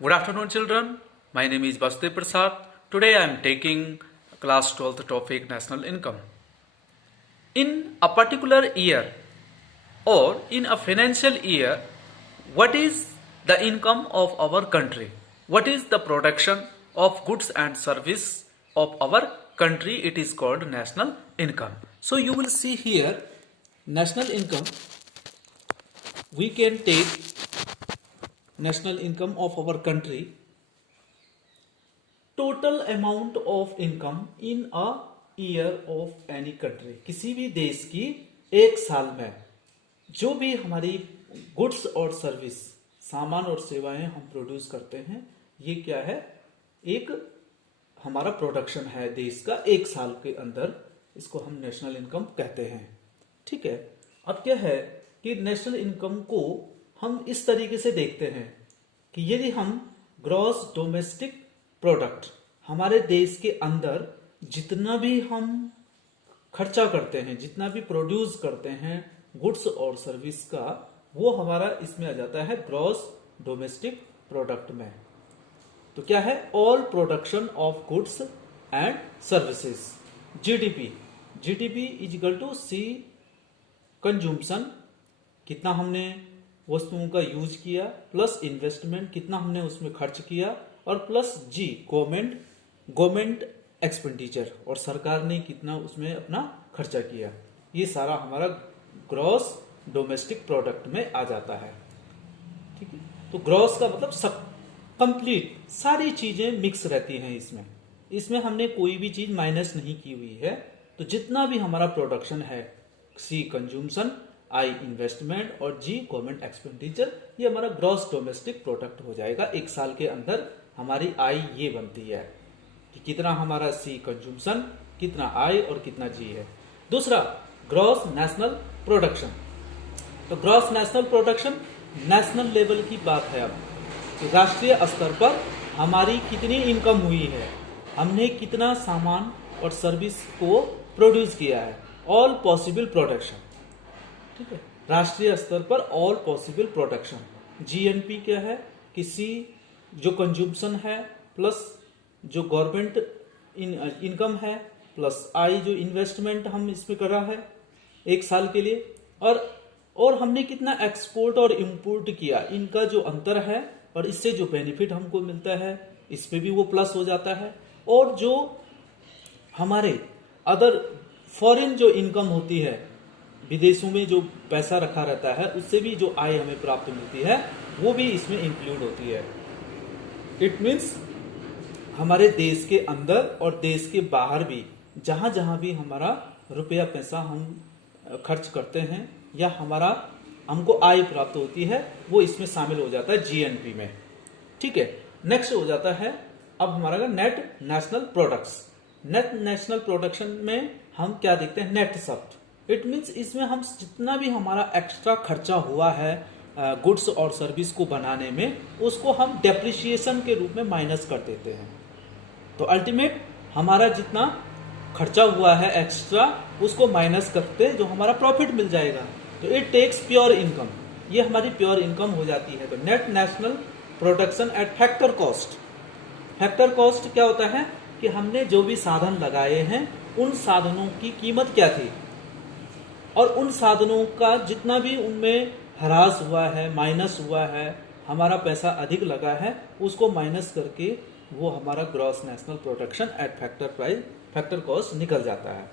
Good afternoon, children. My name is Basudev Prasad. Today I am taking class 12th topic national income. In a particular year or in a financial year, what is the income of our country? What is the production of goods and service of our country? It is called national income. So you will see here national income. We can take national income of our country, total amount of income in a year of any country, किसी भी देश की एक साल में जो भी हमारी गुड्स और सर्विस, सामान और सेवाएं हम प्रोड्यूस करते हैं, ये क्या है, एक हमारा प्रोडक्शन है देश का एक साल के अंदर, इसको हम नेशनल इनकम कहते हैं। ठीक है, अब क्या है कि नेशनल इनकम को हम इस तरीके से देखते हैं कि यदि हम ग्रॉस डोमेस्टिक प्रोडक्ट, हमारे देश के अंदर जितना भी हम खर्चा करते हैं, जितना भी प्रोड्यूस करते हैं गुड्स और सर्विस का, वो हमारा इसमें आ जाता है ग्रॉस डोमेस्टिक प्रोडक्ट में। तो क्या है, all production of goods and services, GDP. GDP is equal to C consumption, कितना हमने वस्तुओं का यूज किया, प्लस इन्वेस्टमेंट, कितना हमने उसमें खर्च किया, और प्लस जी गवर्नमेंट एक्सपेंडिचर, और सरकार ने कितना उसमें अपना खर्चा किया। ये सारा हमारा ग्रॉस डोमेस्टिक प्रोडक्ट में आ जाता है। ठीक है, तो ग्रॉस का मतलब सब कंप्लीट, सारी चीजें मिक्स रहती हैं इसमें हमने कोई भी चीज माइनस नहीं की हुई है। तो जितना भी हमारा प्रोडक्शन है, सी कंज्यूमशन, आई इन्वेस्टमेंट और जी गवर्नमेंट एक्सपेंडिचर, ये हमारा ग्रॉस डोमेस्टिक प्रोडक्ट हो जाएगा। एक साल के अंदर हमारी आई ये बनती है कि कितना हमारा सी कंज्यूमशन, कितना आई और कितना जी है। दूसरा, ग्रॉस नेशनल प्रोडक्शन। तो gross national production national level की बात है। अब तो राष्ट्रीय स्तर पर हमारी कितनी इनकम हुई है, हमने कितना सामान और सर्विस को प्रोड्यूस किया है, ऑल पॉसिबल प्रोडक्शन। ठीक है, राष्ट्रीय स्तर पर ऑल पॉसिबल प्रोडक्शन। जीएनपी क्या है कि सी जो कंज्यूमशन है, प्लस जो गवर्नमेंट इनकम है, प्लस आई जो इन्वेस्टमेंट हम इसमें कर रहा है एक साल के लिए, और हमने कितना एक्सपोर्ट और इंपोर्ट किया, इनका जो अंतर है और इससे जो बेनिफिट हमको मिलता है, इसमें भी वो प्लस हो जाता है। और जो हमारे अदर फॉरेन जो इनकम होती है, विदेशों में जो पैसा रखा रहता है, उससे भी जो आय हमें प्राप्त मिलती है, वो भी इसमें इंक्लूड होती है। इट मीन्स हमारे देश के अंदर और देश के बाहर भी जहां जहां भी हमारा रुपया पैसा हम खर्च करते हैं या हमको आय प्राप्त होती है, वो इसमें शामिल हो जाता है जीएनपी में। ठीक है, नेक्स्ट हो जाता है अब हमारा net national products. Net national production में हम क्या देखते हैं, नेट शब्द। इट मीन्स इसमें हम जितना भी हमारा एक्स्ट्रा खर्चा हुआ है गुड्स और सर्विस को बनाने में, उसको हम डेप्रिसिएशन के रूप में माइनस कर देते हैं। तो अल्टीमेट हमारा जितना खर्चा हुआ है एक्स्ट्रा, उसको माइनस करते जो हमारा प्रॉफिट मिल जाएगा। तो इट टेक्स प्योर इनकम, ये हमारी प्योर इनकम हो जाती है। तो net national production at factor cost. Factor cost क्या होता है कि हमने जो भी साधन लगाए हैं, उन साधनों की कीमत क्या थी, और उन साधनों का जितना भी उनमें ह्रास हुआ है, माइनस हुआ है, हमारा पैसा अधिक लगा है, उसको माइनस करके वो हमारा gross national production at factor price, factor cost निकल जाता है।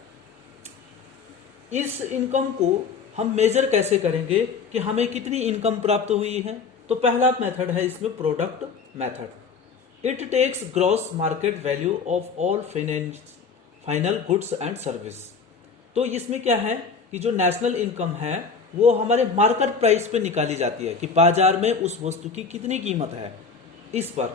इस इनकम को हम मेजर कैसे करेंगे कि हमें कितनी इनकम प्राप्त हुई है? तो पहला मेथड है इसमें product method. It takes gross market value of all final goods and service. तो इसमें क्या है कि जो नेशनल इनकम है वो हमारे मार्केट प्राइस पे निकाली जाती है कि बाजार में उस वस्तु की कितनी कीमत है, इस पर।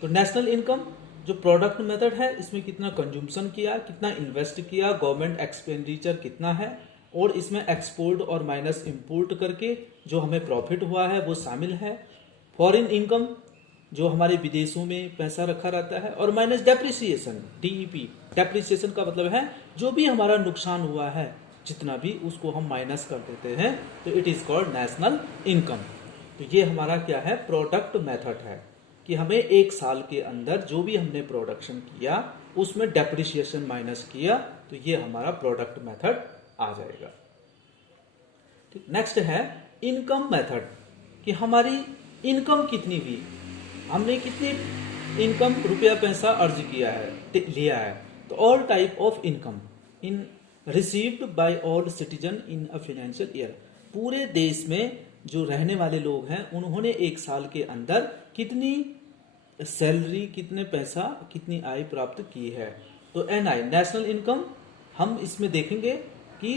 तो नेशनल इनकम जो प्रोडक्ट मेथड है, इसमें कितना कंज्यूमशन किया, कितना इन्वेस्ट किया, गवर्नमेंट एक्सपेंडिचर कितना है, और इसमें एक्सपोर्ट और माइनस इंपोर्ट करके जो हमें प्रॉफिट हुआ है वो शामिल है। फॉरेन इनकम जो हमारे विदेशों में पैसा रखा रहता है, और माइनस डेप्रिसिएशन, डीईपी। डेप्रिसिएशन का मतलब है जो भी हमारा नुकसान हुआ है, जितना भी, उसको हम माइनस कर देते हैं। तो it is called national income. तो ये हमारा क्या है, प्रोडक्ट मेथड है कि हमें एक साल के अंदर जो भी हमने प्रोडक्शन किया उसमें डेप्रिसिएशन माइनस किया तो ये हमारा प्रोडक्ट मेथड आ जाएगा। ठीक, नेक्स्ट है इनकम मेथड कि हमारी इनकम कितनी हुई, हमने कितनी इनकम रुपया पैसा अर्ज किया है लिया है। तो all type of income in received by all citizen in a financial year, पूरे देश में जो रहने वाले लोग हैं उन्होंने एक साल के अंदर कितनी सैलरी, कितने पैसा, कितनी आय प्राप्त की है। तो एनआई नेशनल इनकम हम इसमें देखेंगे कि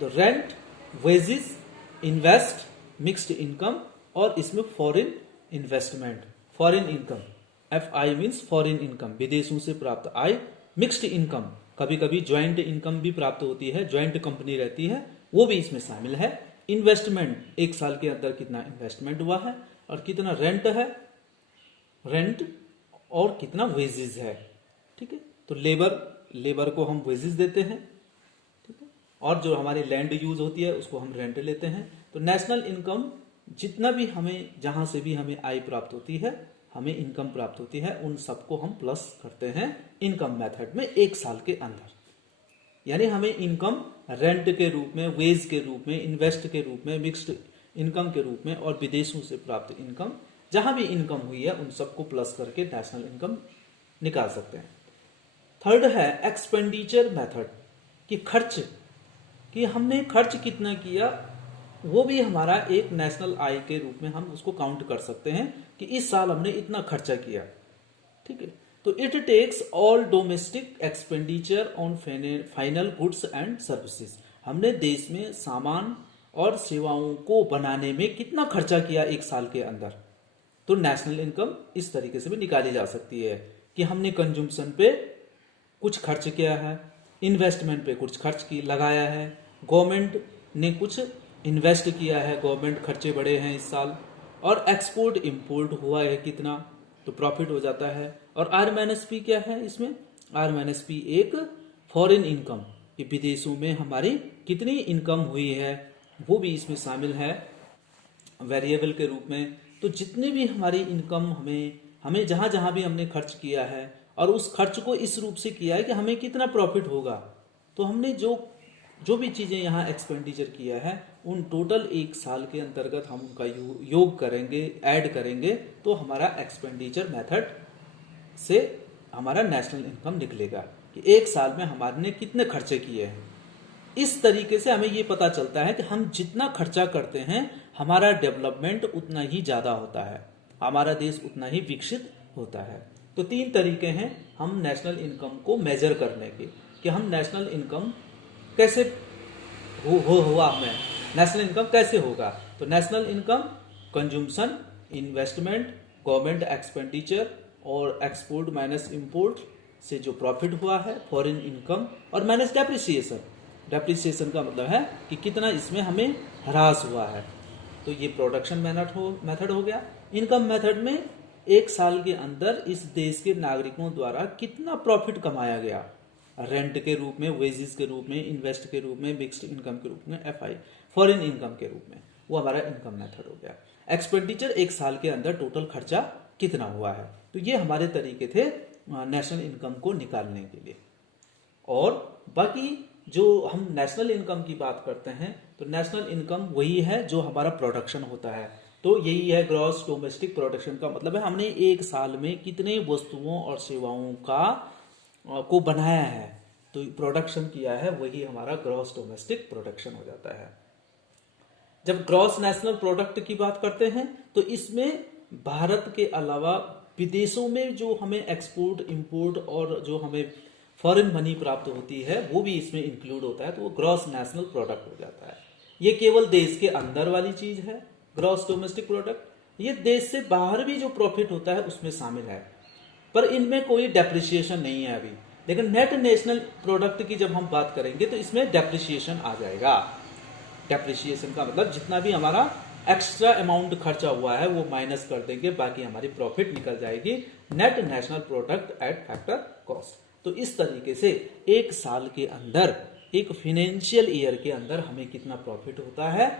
तो rent, wages, invest, mixed income और इसमें foreign investment, foreign income, FI means foreign income, विदेशों से प्राप्त आय। मिक्स्ड इनकम, कभी कभी ज्वाइंट इनकम भी प्राप्त होती है, ज्वाइंट कंपनी रहती है, वो भी इसमें शामिल है। इन्वेस्टमेंट, एक साल के अंदर कितना इन्वेस्टमेंट हुआ है और कितना रेंट है, रेंट और कितना वेजेस है। ठीक है, तो लेबर को हम वेजेस देते हैं, ठीक है, और जो हमारी लैंड यूज होती है उसको हम रेंट लेते हैं। तो नेशनल इनकम जितना भी हमें, जहां से भी हमें आय प्राप्त होती है, हमें इनकम प्राप्त होती है, उन सबको हम प्लस करते हैं इनकम मेथड में एक साल के अंदर। यानी हमें इनकम रेंट के रूप में, वेज के रूप में, इन्वेस्ट के रूप में, मिक्स्ड इनकम के रूप में और विदेशों से प्राप्त इनकम, जहां भी इनकम हुई है उन सबको प्लस करके नेशनल इनकम निकाल सकते हैं। थर्ड है एक्सपेंडिचर मेथड कि खर्च, कि हमने खर्च कितना किया, वो भी हमारा एक नेशनल आय के रूप में हम उसको काउंट कर सकते हैं कि इस साल हमने इतना खर्चा किया। ठीक है, तो it takes all domestic expenditure on final goods and services, हमने देश में सामान और सेवाओं को बनाने में कितना खर्चा किया एक साल के अंदर। तो नेशनल इनकम इस तरीके से भी निकाली जा सकती है कि हमने कंज्यूमशन पे कुछ खर्च किया है, इन्वेस्टमेंट पे कुछ खर्च की लगाया है, गवर्नमेंट ने कुछ इन्वेस्ट किया है, गवर्नमेंट खर्चे बढ़े हैं इस साल, और एक्सपोर्ट इंपोर्ट हुआ है कितना, तो प्रॉफिट हो जाता है। और RMNSP क्या है इसमें, RMNSP एक फॉरेन इनकम, कि विदेशों में हमारी कितनी इनकम हुई है वो भी इसमें शामिल है वेरिएबल के रूप में। तो जितनी भी हमारी इनकम हमें जहां जहां भी हमने खर्च किया है और उस खर्च को इस रूप से किया है कि हमें कितना प्रॉफिट होगा, तो हमने जो भी चीजें यहाँ एक्सपेंडिचर किया है उन टोटल एक साल के अंतर्गत हम उनका योग करेंगे, ऐड करेंगे, तो हमारा एक्सपेंडिचर मेथड से हमारा नेशनल इनकम निकलेगा कि एक साल में हमारे कितने खर्चे किए हैं। इस तरीके से हमें ये पता चलता है कि हम जितना खर्चा करते हैं हमारा डेवलपमेंट उतना ही ज्यादा होता है, हमारा देश उतना ही विकसित होता है। तो 3 तरीके हैं हम नेशनल इनकम को मेजर करने के, कि हम नेशनल इनकम कैसे हुआ, हमें नेशनल इनकम कैसे होगा। तो national income consumption, investment, government expenditure और एक्सपोर्ट माइनस इंपोर्ट से जो प्रॉफिट हुआ है, फॉरेन इनकम और माइनस डेप्रिसिएशन। डेप्रिसिएशन का मतलब है कि कितना इसमें हमें ह्रास हुआ है। तो ये प्रोडक्शन मेथड हो गया। इनकम मेथड में एक साल के अंदर इस देश के नागरिकों द्वारा कितना प्रॉफिट कमाया गया, रेंट के रूप में, वेजेस के रूप में, इन्वेस्ट के रूप में, मिक्स्ड इनकम के रूप में, FI फॉरेन इनकम के रूप में, वो हमारा इनकम मेथड हो गया। एक्सपेंडिचर एक साल के अंदर टोटल खर्चा कितना हुआ है। तो ये हमारे तरीके थे नेशनल इनकम को निकालने के लिए। और बाकी जो हम नेशनल इनकम की बात करते हैं तो नेशनल इनकम वही है जो हमारा प्रोडक्शन होता है। तो यही है ग्रॉस डोमेस्टिक प्रोडक्शन का मतलब है हमने एक साल में कितने वस्तुओं और सेवाओं को बनाया है, तो प्रोडक्शन किया है, वही हमारा ग्रॉस डोमेस्टिक प्रोडक्शन हो जाता है। जब ग्रॉस नेशनल प्रोडक्ट की बात करते हैं तो इसमें भारत के अलावा विदेशों में जो हमें एक्सपोर्ट, इंपोर्ट और जो हमें फॉरेन मनी प्राप्त होती है वो भी इसमें इंक्लूड होता है, तो वो ग्रॉस नेशनल प्रोडक्ट हो जाता है। ये केवल देश के अंदर वाली चीज है ग्रॉस डोमेस्टिक प्रोडक्ट। ये देश से बाहर भी जो प्रॉफिट होता है उसमें शामिल है, पर इनमें कोई डेप्रिसिएशन नहीं है अभी। लेकिन नेट नेशनल प्रोडक्ट की जब हम बात करेंगे तो इसमें डेप्रिसिएशन आ जाएगा। डेप्रिसिएशन का मतलब जितना भी हमारा एक्स्ट्रा अमाउंट खर्चा हुआ है वो माइनस कर देंगे, बाकी हमारी प्रॉफिट निकल जाएगी net national product at factor cost. तो इस तरीके से एक साल के अंदर, एक फाइनेंशियल ईयर के अंदर हमें कितना प्रॉफिट होता है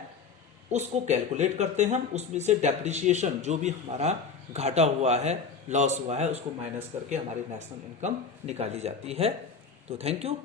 उसको कैलकुलेट करते हैं हम। उसमें से डेप्रिसिएशन जो भी हमारा घाटा हुआ है, लॉस हुआ है, उसको माइनस करके हमारी नेशनल इनकम निकाली जाती है। तो थैंक यू।